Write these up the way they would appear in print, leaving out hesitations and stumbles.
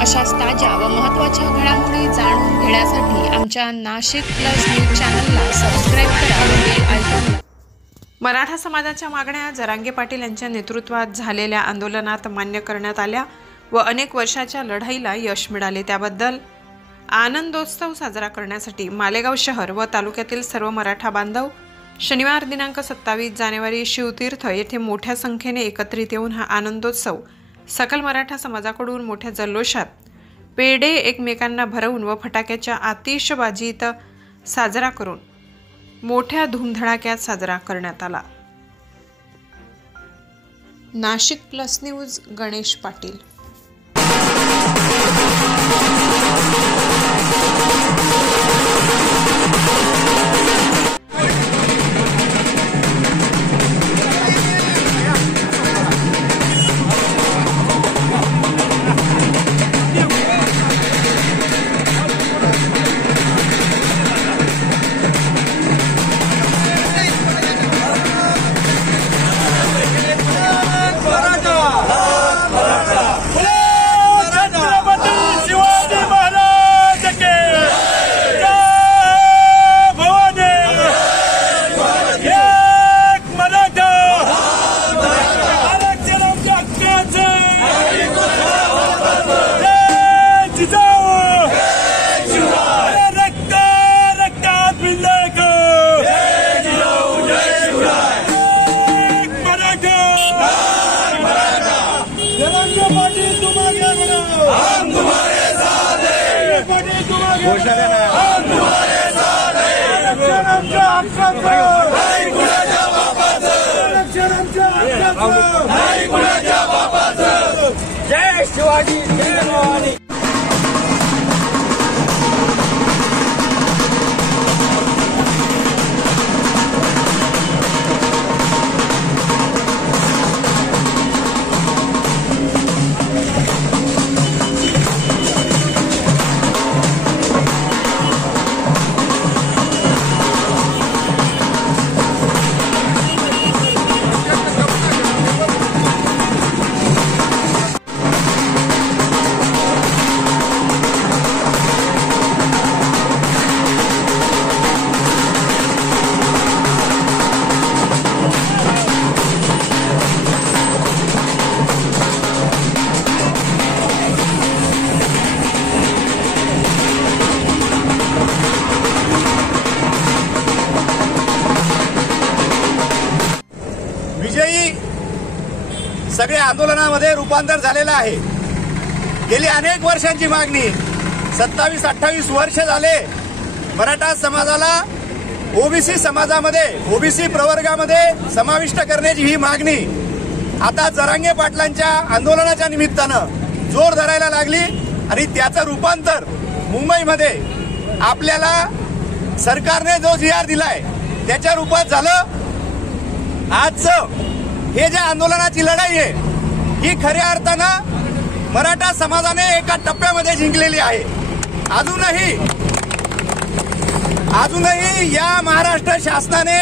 अशाच ताज्या व महत्त्वाच्या घडामोडी जाणून घेण्यासाठी आमच्या नाशिक प्लस न्यूज चॅनलला सबस्क्राइब करा व बेल आयकॉन. मराठा समाजाच्या मागण्या जरांगे पाटील यांच्या नेतृत्वात झालेल्या आंदोलनात मान्य करण्यात आल्या व अनेक वर्षाच्या लढाईला यश मिळाले. त्याबद्दल आनंदोत्सव साजरा करण्यासाठी मालेगाव शहर व तालुक्यातील सर्व मराठा बांधव शनिवार दिनांक 27 जानेवारी शिवतीर्थ येथे मोठ्या संख्येने एकत्रित येऊन हा आनंदोत्सव सकल मराठा समाजाकडून मोठ्या जल्लोषात पेढे एकमेकांना भरवून व फटाक्याच्या आतिषबाजीत साजरा करून मोठ्या धूमधडाक्यात साजरा करण्यात आला. Nashik plus news Ganesh Patil. हम तुम्हारे साथ हैं, घोषणा देना हम तुम्हारे साथ हैं. आमच्या हक्काचं नाही कुणाच्या बापाचं, नाही कुणाच्या बापाचं. जय शिवाजी, जय भवानी. सगळ्या आंदोलनामध्ये रूपांतर झालेलं आहे. गेली अनेक वर्षांची मागणी 27-28 वर्ष झाले मराठा समाजाला ओबीसी समाजामध्ये, ओबीसी प्रवर्गामध्ये समाविष्ट करण्याची ही मागणी आता जरांगे पाटलांच्या आंदोलनाच्या निमित्तानं जोर धरायला लागली आणि त्याचं रूपांतर मुंबईमध्ये आपल्याला सरकारने जो GR दिलाय त्याच्या रूपात झालं. आजचं हे जे आंदोलनाची लढाई आहे ही खऱ्या अर्थानं मराठा समाजाने एका टप्प्यामध्ये जिंकलेली आहे. अजूनही या महाराष्ट्र शासनाने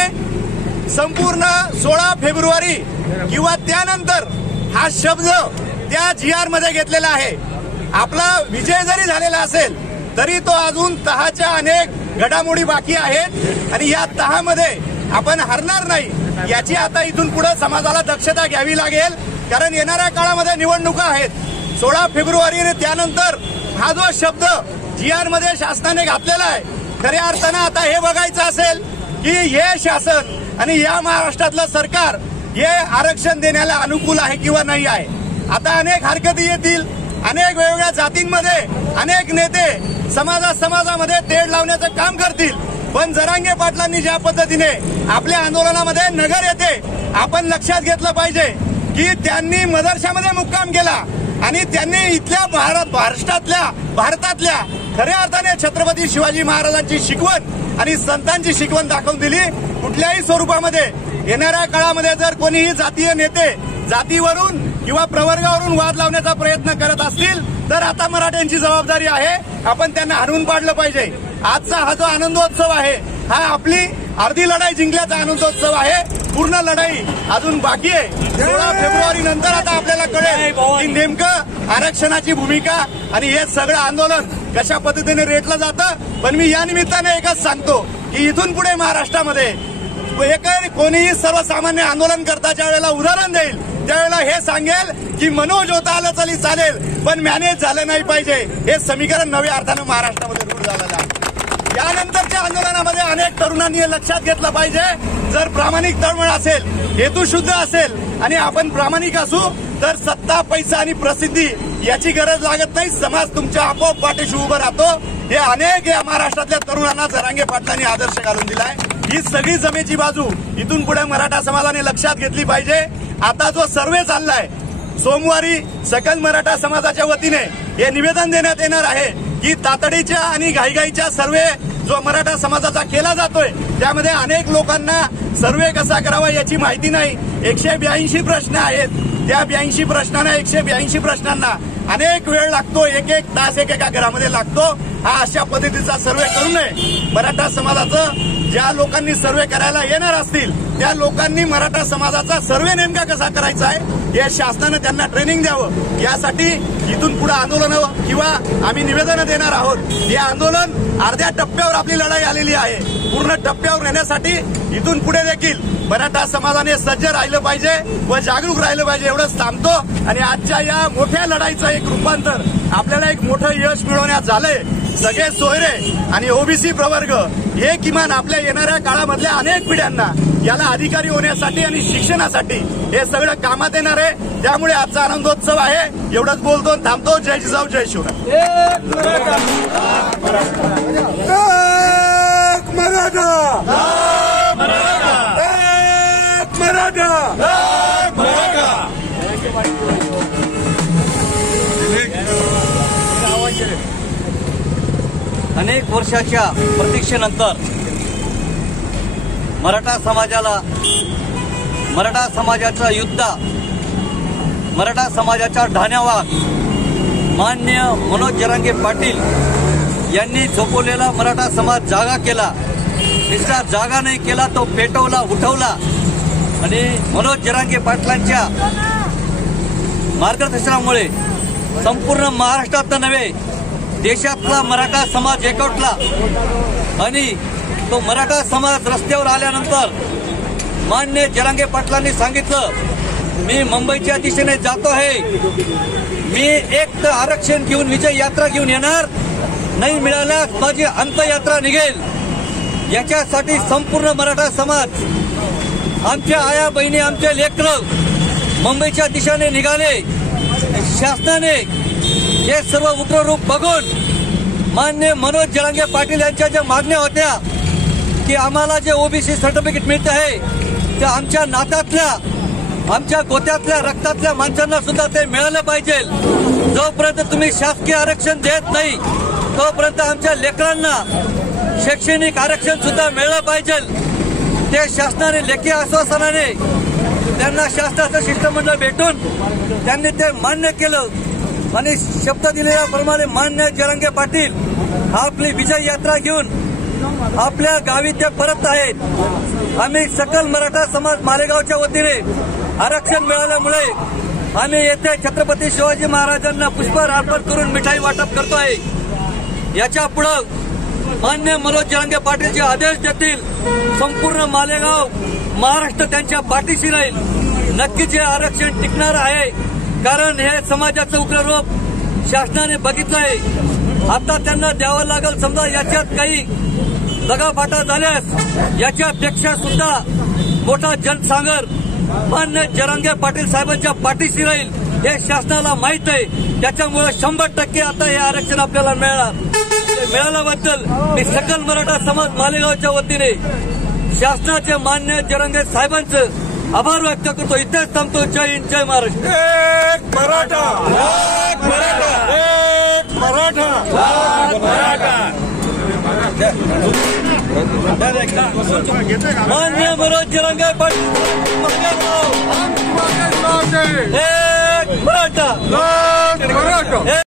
संपूर्ण 16 फेब्रुवारी किंवा त्यानंतर हा शब्द त्या GR मध्ये घेतलेला आहे. आपला विजय जरी झालेला असेल तरी तो अजून तहाच्या अनेक घडामोडी बाकी आहेत आणि या तहामध्ये आपण हरणार नाही याची आता इथून पुढे समाजाला दक्षता घ्यावी लागेल. कारण येणाऱ्या काळामध्ये निवडणुका आहेत. 16 फेब्रुवारी त्यानंतर हा जो शब्द GR मध्ये शासनाने घातलेला आहे खऱ्या अर्थानं आता हे बघायचं असेल की हे शासन आणि या महाराष्ट्रातलं सरकार हे आरक्षण देण्याला अनुकूल आहे किंवा नाही आहे. आता अनेक हरकती येतील, अनेक वेगवेगळ्या जातींमध्ये अनेक नेते समाजामध्ये तेढ लावण्याचं काम करतील. पण जरांगे पाटलांनी ज्या पद्धतीने आपल्या आंदोलनामध्ये नगर येथे आपण लक्षात घेतलं पाहिजे की त्यांनी मदरशामध्ये मुक्काम केला आणि त्यांनी इथल्या भारतातल्या खऱ्या अर्थाने छत्रपती शिवाजी महाराजांची शिकवण आणि संतांची शिकवण दाखवून दिली. कुठल्याही स्वरूपामध्ये येणाऱ्या काळामध्ये जर कोणीही जातीय नेते जातीवरून किंवा प्रवर्गावरून वाद लावण्याचा प्रयत्न करत असतील तर आता मराठ्यांची जबाबदारी आहे, आपण त्यांना हरवून पाडलं पाहिजे. आजचा हा जो आनंदोत्सव आहे हा आपली अर्धी लढाई जिंकल्याचा आनंदोत्सव आहे. पूर्ण लढाई अजून बाकी आहे. 16 फेब्रुवारी नंतर आता आपल्याला कळेल की नेमकं आरक्षणाची भूमिका आणि हे सगळं आंदोलन कशा पद्धतीने रेटलं जातं। पण मी या निमित्ताने एकच सांगतो की इथून पुढे महाराष्ट्रामध्ये कोणीही सर्वसामान्य आंदोलन करताच्या वेळेला उदाहरण देईल त्यावेळेला हे सांगेल की मनोज होता आलं तरी चालेल पण मॅनेज झालं नाही पाहिजे, हे समीकरण नव्या अर्थानं महाराष्ट्रामध्ये रूढ झालेलं आहे। यानंतरच्या आंदोलनामध्ये अनेक तरुणांनी हे लक्षात घेतलं पाहिजे, जर प्रामाणिक तळमळ असेल, हेतुशुद्ध असेल आणि आपण प्रामाणिक असू तर सत्ता, पैसा आणि प्रसिद्धी याची गरज लागत नाही, समाज तुमच्या आपोआप पाठीशी उभं राहतो। हे अनेक या महाराष्ट्रातल्या तरुणांना जरांगे पाटलांनी आदर्श घालून दिलाय। ही सगळी जमेची बाजू इथून पुढे मराठा समाजाने लक्षात घेतली पाहिजे। आता जो सर्वे चाललाय सोमवारी सकल मराठा समाजाच्या वतीने हे निवेदन देण्यात येणार आहे की तातडीच्या आणि घाईघाईच्या सर्वे जो मराठा समाजाचा केला जातोय त्यामध्ये अनेक लोकांना सर्वे कसा करावा याची माहिती नाही। 182 प्रश्न आहेत, त्या 82 प्रश्नांना 182 प्रश्नांना अनेक वेळ लागतो, एक एक तास एकेका घरामध्ये लागतो। हा अशा पद्धतीचा सर्वे करू नये। मराठा समाजाचं ज्या लोकांनी सर्वे करायला येणार असतील त्या लोकांनी मराठा समाजाचा सर्वे नेमका कसा करायचा आहे हे शासनानं त्यांना ट्रेनिंग द्यावं। यासाठी इथून पुढे आंदोलन किंवा आम्ही निवेदन देणार आहोत। हे आंदोलन अर्ध्या टप्प्यावर आपली लढाई आलेली आहे, पूर्ण टप्प्यावर नेण्यासाठी इथून पुढे देखील मराठा समाजाने सज्ज राहिलं पाहिजे व जागरूक राहिलं पाहिजे एवढंच सांगतो। आणि आजच्या या मोठ्या लढाईचं एक रूपांतर आपल्याला एक मोठं यश मिळवण्यात झालंय। सगळे सोयरे आणि ओबीसी प्रवर्ग हे किमान आपल्या येणाऱ्या काळामधल्या अनेक पिढ्यांना याला अधिकारी होण्यासाठी आणि शिक्षणासाठी हे सगळं कामात येणार आहे। त्यामुळे आजचा आनंदोत्सव आहे। एवढंच बोलतो, थांबतो। जय जिजाऊ, जय शिवराय। एक मराठा अनेक वर्षाच्या प्रतीक्षेनंतर मराठा समाजाचा युद्ध, मराठा समाजाचा ढाण्यावर माननीय मनोज जरांगे पाटील यांनी झोपवलेला मराठा समाज जागा केला। नुसता जागा नाही केला, तो पेटवला, उठवला। आणि मनोज जरांगे पाटलांच्या मार्गदर्शनामुळे संपूर्ण महाराष्ट्रात नव्हे देशातला मराठा समाज एकवटला। आणि तो मराठा समाज रस्त्यावर आल्यानंतर माननीय जरांगे पाटलांनी सांगितलं, मी मुंबईच्या दिशेने जातो आहे, मी एक तर आरक्षण घेऊन विजय यात्रा घेऊन येणार, नाही मिळाल्यास माझी अंत्ययात्रा निघेल। याच्यासाठी संपूर्ण मराठा समाज, आमच्या आया बहिणी, आमचे लेकरं मुंबईच्या दिशेने निघाले। शासनाने हे सर्व उग्ररूप बघून माननीय मनोज जरांगे पाटील यांच्या ज्या मागण्या होत्या की आम्हाला जे ओबीसी सर्टिफिकेट मिळत आहे ते आमच्या नात्यातल्या, आमच्या गोत्यातल्या, रक्तातल्या माणसांना सुद्धा ते मिळालं पाहिजे। जोपर्यंत तुम्ही शासकीय आरक्षण देत नाही तोपर्यंत आमच्या लेकरांना शैक्षणिक आरक्षण सुद्धा मिळालं पाहिजे। ते शासनाने लेखी आश्वासनाने त्यांना शासनाचं शिष्टमंडळ भेटून त्यांनी ते मान्य केलं आणि शब्द दिलेल्याप्रमाणे मान्य जरांगे पाटील आपली विजय यात्रा घेऊन आपल्या गावी ते परत आहेत। आम्ही सकल मराठा समाज मालेगावच्या वतीने आरक्षण मिळाल्यामुळे आम्ही येथे छत्रपती शिवाजी महाराजांना पुष्पहार अर्पण करून मिठाई वाटप करतोय। याच्या पुढे मान्य मनोज जरांगे पाटील जे आदेश देतील संपूर्ण मालेगाव महाराष्ट्र त्यांच्या पाठीशी राहील। नक्कीच हे आरक्षण टिकणार आहे, कारण हे समाजाचं उग्ररूप शासनाने बघितलंय। आता त्यांना द्यावं लागेल, समजा याच्यात काही दगाफाटा झाल्यास याच्यापेक्षा सुद्धा मोठा जनसागर मान्य जरांगे पाटील साहेबांच्या पाठीशी राहील हे शासनाला माहित आहे। त्याच्यामुळे 100% आता हे आरक्षण आपल्याला मिळाल्याबद्दल मी सकल मराठा समाज मालेगावच्या वतीने शासनाचे मान्य जरांगे साहेबांचं आभार व्यक्त करतो। इथेच थांबतो। जय हिंद, जय महाराष्ट्र। एक मराठा, एक मराठा, एक मराठा, मान्य मनोज जरांगे पाटील एक मराठा, मराठा।